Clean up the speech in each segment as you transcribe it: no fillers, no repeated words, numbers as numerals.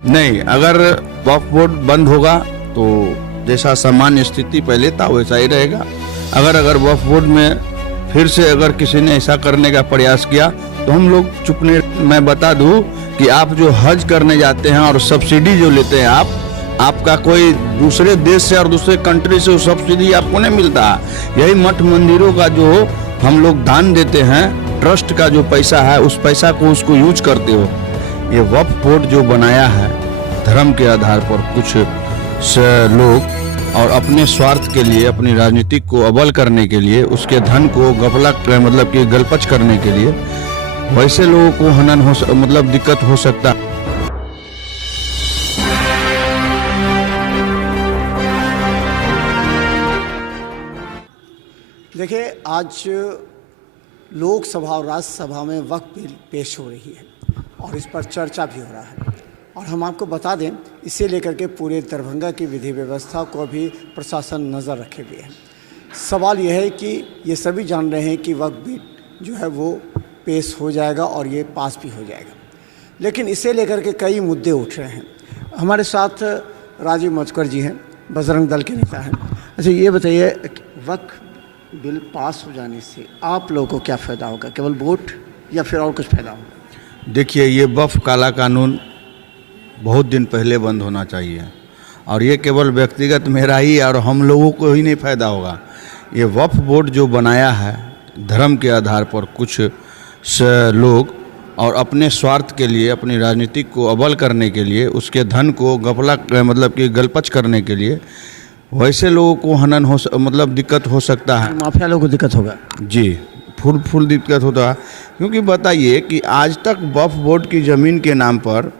नहीं, अगर वक्फ बोर्ड बंद होगा तो जैसा सामान्य स्थिति पहले था वैसा ही रहेगा। अगर वक्फ बोर्ड में फिर से अगर किसी ने ऐसा करने का प्रयास किया तो हम लोग चुप नहीं। मैं बता दूं कि आप जो हज करने जाते हैं और सब्सिडी जो लेते हैं आपका कोई दूसरे देश से और दूसरे कंट्री से सब्सिडी आपको नहीं मिलता। यही मठ मंदिरों का जो हम लोग दान देते हैं, ट्रस्ट का जो पैसा है उस पैसा को उसको यूज करते हो। ये वक्फ बोर्ड जो बनाया है धर्म के आधार पर कुछ लोग और अपने स्वार्थ के लिए, अपनी राजनीति को अबल करने के लिए, उसके धन को गफला मतलब कि गलपच करने के लिए, वैसे लोगों को हनन हो मतलब दिक्कत हो सकता। देखिए, आज लोकसभा और राज्यसभा में वक्फ बिल पेश हो रही है और इस पर चर्चा भी हो रहा है। और हम आपको बता दें, इसे लेकर के पूरे दरभंगा की विधि व्यवस्था को भी प्रशासन नज़र रखे हुए है। सवाल यह है कि ये सभी जान रहे हैं कि वक्फ बिल जो है वो पेश हो जाएगा और ये पास भी हो जाएगा, लेकिन इसे लेकर के कई मुद्दे उठ रहे हैं। हमारे साथ राजीव मचकर जी हैं, बजरंग दल के नेता हैं। अच्छा, ये बताइए, वक्फ बिल पास हो जाने से आप लोगों को क्या फ़ायदा होगा? केवल वोट या फिर और कुछ फ़ायदा होगा? देखिए, ये वक्फ काला कानून बहुत दिन पहले बंद होना चाहिए और ये केवल व्यक्तिगत मेरा ही और हम लोगों को ही नहीं फ़ायदा होगा। ये वक्फ बोर्ड जो बनाया है धर्म के आधार पर कुछ लोग और अपने स्वार्थ के लिए, अपनी राजनीति को अबल करने के लिए, उसके धन को गफला मतलब कि गलपच करने के लिए, वैसे लोगों को हनन हो मतलब दिक्कत हो सकता है। माफिया लोगों को दिक्कत होगा जी, फुल दिक्कत होता है। क्योंकि बताइए कि आज तक वक्फ बोर्ड की ज़मीन के नाम पर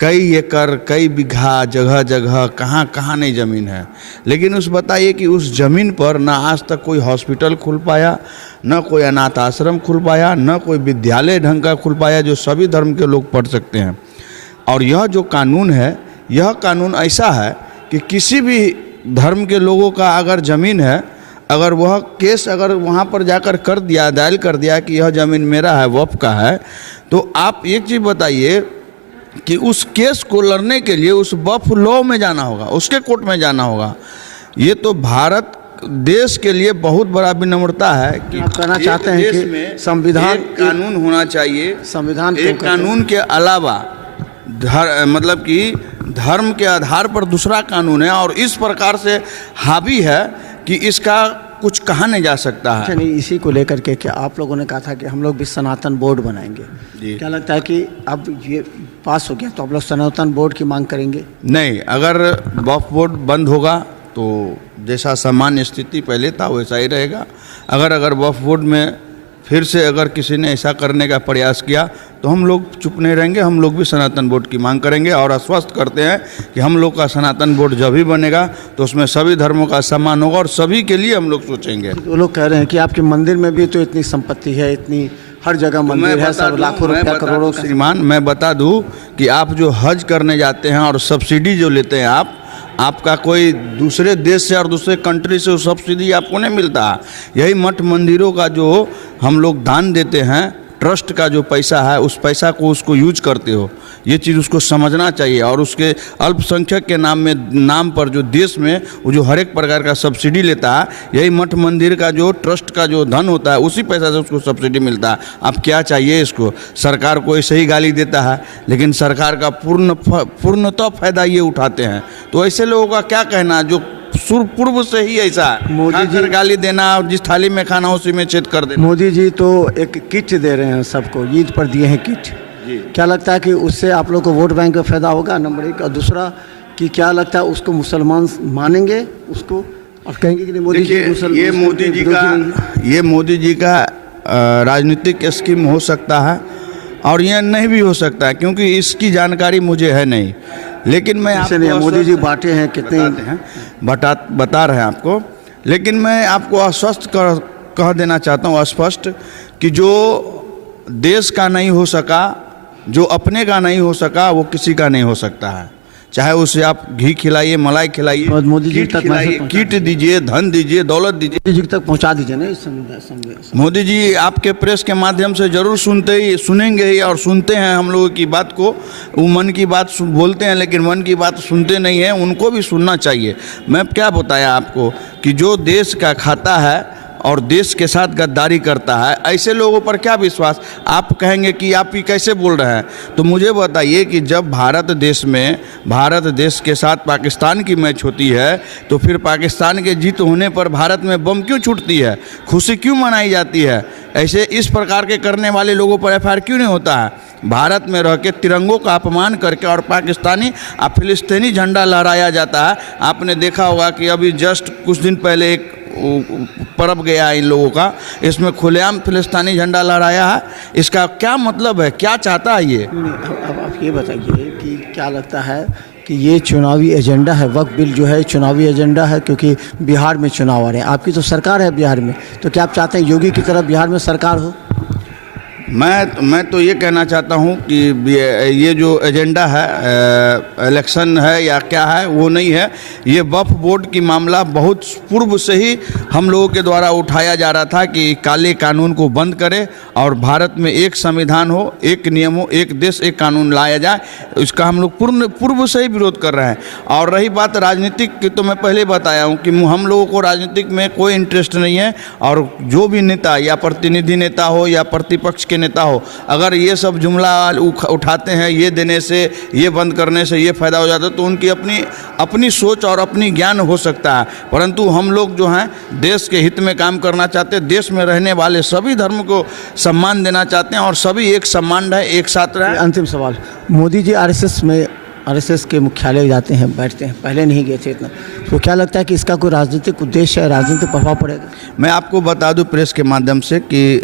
कई एकड़, कई बीघा, जगह कहाँ नहीं ज़मीन है, लेकिन बताइए कि उस ज़मीन पर ना आज तक कोई हॉस्पिटल खुल पाया, ना कोई अनाथ आश्रम खुल पाया, ना कोई विद्यालय ढंग का खुल पाया जो सभी धर्म के लोग पढ़ सकते हैं। और यह जो कानून है, यह कानून ऐसा है कि किसी भी धर्म के लोगों का अगर ज़मीन है, अगर वह केस अगर वहाँ पर जाकर कर दिया, दायर कर दिया कि यह ज़मीन मेरा है, वक्फ का है, तो आप एक चीज़ बताइए कि उस केस को लड़ने के लिए उस वक्फ लॉ में जाना होगा, उसके कोर्ट में जाना होगा। ये तो भारत देश के लिए बहुत बड़ा विनम्रता है कि आप कहना चाहते हैं कि संविधान कानून होना चाहिए। संविधान एक कानून के अलावा मतलब कि धर्म के आधार पर दूसरा कानून है और इस प्रकार से हावी है कि इसका कुछ कहा नहीं जा सकता है। अच्छा, नहीं, इसी को लेकर के क्या आप लोगों ने कहा था कि हम लोग भी सनातन बोर्ड बनाएंगे? क्या लगता है कि अब ये पास हो गया तो आप लोग सनातन बोर्ड की मांग करेंगे? नहीं, अगर वक्फ बोर्ड बंद होगा तो जैसा सामान्य स्थिति पहले था वैसा ही रहेगा। अगर वक्फ बोर्ड में फिर से अगर किसी ने ऐसा करने का प्रयास किया तो हम लोग चुप नहीं रहेंगे। हम लोग भी सनातन बोर्ड की मांग करेंगे और आश्वस्त करते हैं कि हम लोग का सनातन बोर्ड जब भी बनेगा तो उसमें सभी धर्मों का सम्मान होगा और सभी के लिए हम लोग सोचेंगे। वो लोग कह रहे हैं कि आपके मंदिर में भी तो इतनी संपत्ति है, इतनी हर जगह मंदिर है, सब लाखों रुपया करोड़ों। श्रीमान, मैं बता दूं कि आप जो हज करने जाते हैं और सब्सिडी जो लेते हैं आपका कोई दूसरे देश से और दूसरे कंट्री से सब्सिडी आपको नहीं मिलता। यही मठ मंदिरों का जो हम लोग दान देते हैं, ट्रस्ट का जो पैसा है उस पैसा को उसको यूज करते हो। ये चीज़ उसको समझना चाहिए। और उसके अल्पसंख्यक के नाम पर जो देश में वो जो हर एक प्रकार का सब्सिडी लेता है, यही मठ मंदिर का जो ट्रस्ट का जो धन होता है उसी पैसा से उसको सब्सिडी मिलता है। अब क्या चाहिए इसको? सरकार को ऐसे ही गाली देता है, लेकिन सरकार का पूर्णतः फायदा ये उठाते हैं। तो ऐसे लोगों का क्या कहना जो पूर्व से ही ऐसा है, मोदी जी गाली देना और जिस थाली में खाना उसी में छेद कर देना। मोदी जी तो एक किट दे रहे हैं सबको, ईद पर दिए हैं किट। क्या लगता है कि उससे आप लोग को वोट बैंक का फायदा होगा? नंबर एक। और दूसरा कि क्या लगता है उसको मुसलमान मानेंगे उसको और कहेंगे कि नहीं मोदी जी ये मोदी जी का राजनीतिक स्कीम हो सकता है और यह नहीं भी हो सकता है, क्योंकि इसकी जानकारी मुझे है नहीं। लेकिन मैं आपको मोदी जी बांटे हैं कितने हैं बता रहे हैं आपको, लेकिन मैं आपको आश्वस्त कह देना चाहता हूँ स्पष्ट कि जो देश का नहीं हो सका, जो अपने का नहीं हो सका, वो किसी का नहीं हो सकता है। चाहे उसे आप घी खिलाइए, मलाई खिलाइए, और मोदी जी किट तक खिलाइए, मैसेज पहुंचा किट दीजिए, धन दीजिए, दौलत दीजिए। मोदी जी तक पहुंचा दीजिए ना इस संदेश। मोदी जी आपके प्रेस के माध्यम से जरूर सुनेंगे ही, और सुनते हैं हम लोगों की बात को। वो मन की बात बोलते हैं लेकिन मन की बात सुनते नहीं हैं, उनको भी सुनना चाहिए। मैं क्या बताया आपको कि जो देश का खाता है और देश के साथ गद्दारी करता है, ऐसे लोगों पर क्या विश्वास। आप कहेंगे कि आप ही कैसे बोल रहे हैं, तो मुझे बताइए कि जब भारत देश के साथ पाकिस्तान की मैच होती है तो फिर पाकिस्तान के जीत होने पर भारत में बम क्यों छूटती है, खुशी क्यों मनाई जाती है। ऐसे इस प्रकार के करने वाले लोगों पर एफआईआर क्यों नहीं होता है। भारत में रह के तिरंगों का अपमान करके और पाकिस्तानी और फिलिस्तीनी झंडा लहराया जाता है। आपने देखा होगा कि अभी जस्ट कुछ दिन पहले एक पर्व गया इन लोगों का, इसमें खुलेआम फिलिस्तीनी झंडा लहराया है। इसका क्या मतलब है, क्या चाहता है ये। अब आप ये बताइए कि क्या लगता है कि ये चुनावी एजेंडा है, वक्फ बिल जो है चुनावी एजेंडा है, क्योंकि बिहार में चुनाव आ रहे हैं, आपकी तो सरकार है बिहार में, तो क्या आप चाहते हैं योगी की तरह बिहार में सरकार हो। मैं तो ये कहना चाहता हूँ कि ये जो एजेंडा है, इलेक्शन है या क्या है, वो नहीं है। ये वक्फ बोर्ड की मामला बहुत पूर्व से ही हम लोगों के द्वारा उठाया जा रहा था कि काले कानून को बंद करे और भारत में एक संविधान हो, एक नियम हो, एक देश एक कानून लाया जाए। इसका हम लोग पूर्व से ही विरोध कर रहे हैं। और रही बात राजनीतिक की, तो मैं पहले बताया हूँ कि हम लोगों को राजनीतिक में कोई इंटरेस्ट नहीं है। और जो भी नेता या प्रतिनिधि नेता हो या प्रतिपक्ष के नेता हो, अगर ये सब जुमला उठाते हैं, ये देने से, ये बंद करने से ये फायदा हो जाता है, तो उनकी अपनी सोच और अपनी ज्ञान हो सकता है। परंतु हम लोग जो हैं देश के हित में काम करना चाहते हैं, देश में रहने वाले सभी धर्म को सम्मान देना चाहते हैं और सभी एक सम्मान रहे, एक साथ रहे। अंतिम सवाल, मोदी जी आरएसएस के मुख्यालय जाते हैं, बैठते हैं, पहले नहीं गए थे इतना, तो क्या लगता है कि इसका कोई राजनीतिक उद्देश्य है, राजनीतिक प्रभाव पड़ेगा। मैं आपको बता दूं प्रेस के माध्यम से कि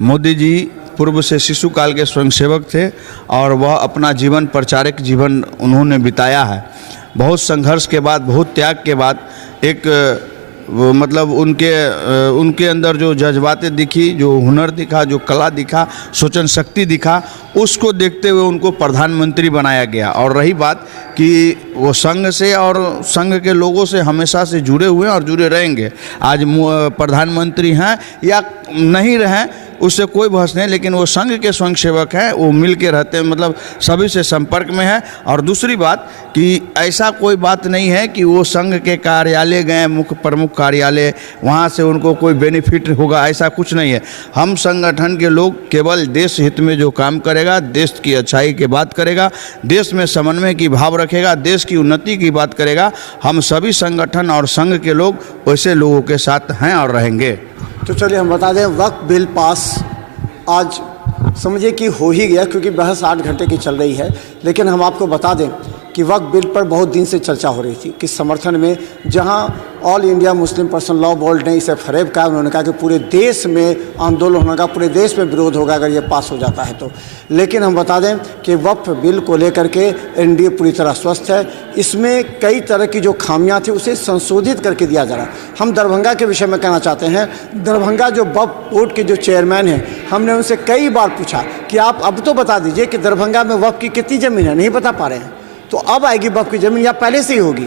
मोदी जी पूर्व से शिशु काल के स्वयंसेवक थे और वह अपना जीवन प्रचारक जीवन उन्होंने बिताया है। बहुत संघर्ष के बाद, बहुत त्याग के बाद एक मतलब उनके अंदर जो जज्बातें दिखी, जो हुनर दिखा, जो कला दिखा, सोचन शक्ति दिखा, उसको देखते हुए उनको प्रधानमंत्री बनाया गया। और रही बात कि वो संघ से और संघ के लोगों से हमेशा से जुड़े हुए और जुड़े रहेंगे। आज प्रधानमंत्री हैं या नहीं रहें उससे कोई बहस नहीं, लेकिन वो संघ के स्वयंसेवक हैं, वो मिल के रहते हैं, मतलब सभी से संपर्क में है। और दूसरी बात कि ऐसा कोई बात नहीं है कि वो संघ के कार्यालय गए, मुख्य प्रमुख कार्यालय, वहाँ से उनको कोई बेनिफिट होगा, ऐसा कुछ नहीं है। हम संगठन के लोग केवल देश हित में जो काम करेगा, देश की अच्छाई की बात करेगा, देश में समन्वय की भाव रखेगा, देश की उन्नति की बात करेगा, हम सभी संगठन और संघ के लोग वैसे लोगों के साथ हैं और रहेंगे। तो चलिए हम बता दें, वक्फ बिल पास आज समझिए कि हो ही गया, क्योंकि बहस 8 घंटे की चल रही है। लेकिन हम आपको बता दें कि वक्फ बिल पर बहुत दिन से चर्चा हो रही थी, किस समर्थन में, जहां all India Muslim person law board ने इसे फरेब कहा। उन्होंने कहा कि पूरे देश में आंदोलन होगा, पूरे देश में विरोध होगा अगर ये पास हो जाता है तो। लेकिन हम बता दें कि वक्फ बिल को लेकर के एनडीए पूरी तरह स्वस्थ है। इसमें कई तरह की जो खामियां थी उसे संशोधित करके दिया जा रहा है। हम दरभंगा के विषय में कहना चाहते हैं, दरभंगा जो वक्फ बोर्ड के जो चेयरमैन हैं, हमने उनसे कई बार पूछा कि आप अब तो बता दीजिए कि दरभंगा में वक्फ की कितनी ज़मीन है, नहीं बता पा रहे हैं। तो अब आएगी वक्फ की ज़मीन या पहले से ही होगी,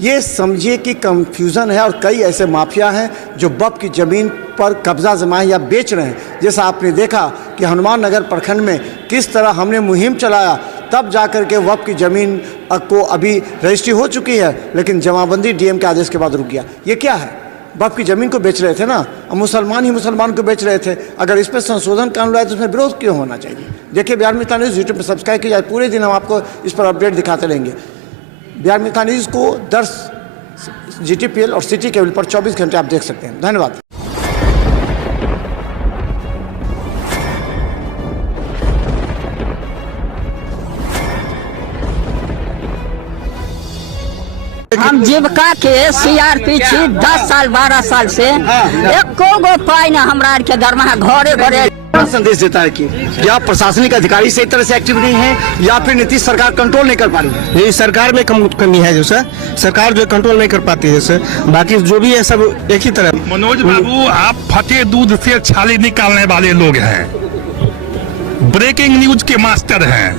ये समझिए कि कंफ्यूजन है। और कई ऐसे माफिया हैं जो वक्फ की ज़मीन पर कब्जा जमाए या बेच रहे हैं। जैसा आपने देखा कि हनुमान नगर प्रखंड में किस तरह हमने मुहिम चलाया, तब जाकर के वक्फ की ज़मीन को अभी रजिस्ट्री हो चुकी है, लेकिन जमाबंदी डीएम के आदेश के बाद रुक गया। ये क्या है, वक्फ की ज़मीन को बेच रहे थे ना, मुसलमान ही मुसलमान को बेच रहे थे। अगर इस पर संशोधन कानून लाए तो उसमें विरोध क्यों होना चाहिए। देखिए बिहार मित्र न्यूज़ यूट्यूब पर सब्सक्राइब किया जाए, पूरे दिन हम आपको इस पर अपडेट दिखाते रहेंगे। बिहार मित्र न्यूज़ को दर्श GTPL और सिटी केबल पर 24 घंटे आप देख सकते हैं। धन्यवाद। हम जीविका के CRP छी 10 साल 12 साल से, एको गो पाई न हमरा आर के दरमाहा घरे घरे। संदेश देता है कि क्या प्रशासनिक अधिकारी सही तरह से एक्टिव नहीं है या फिर नीतीश सरकार कंट्रोल नहीं कर पा रही है। ये सरकार में कमी है, जो सर सरकार जो कंट्रोल नहीं कर पाती है सर, बाकी जो भी है सब एक ही तरह। मनोज बाबू, आप फटे दूध से छाली निकालने वाले लोग हैं, ब्रेकिंग न्यूज के मास्टर हैं।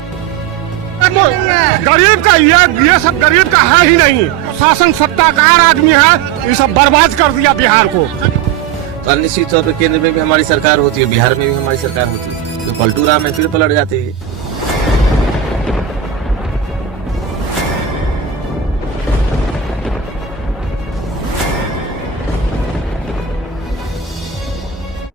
गरीब का ये सब गरीब का है ही नहीं। शासन सत्ताकार आदमी है, ये सब बर्बाद कर दिया बिहार को। तो निश्चित तौर पर केंद्र में भी हमारी सरकार होती है, बिहार में भी हमारी सरकार होती है, तो पलटू राम में फिर पलट जाती है।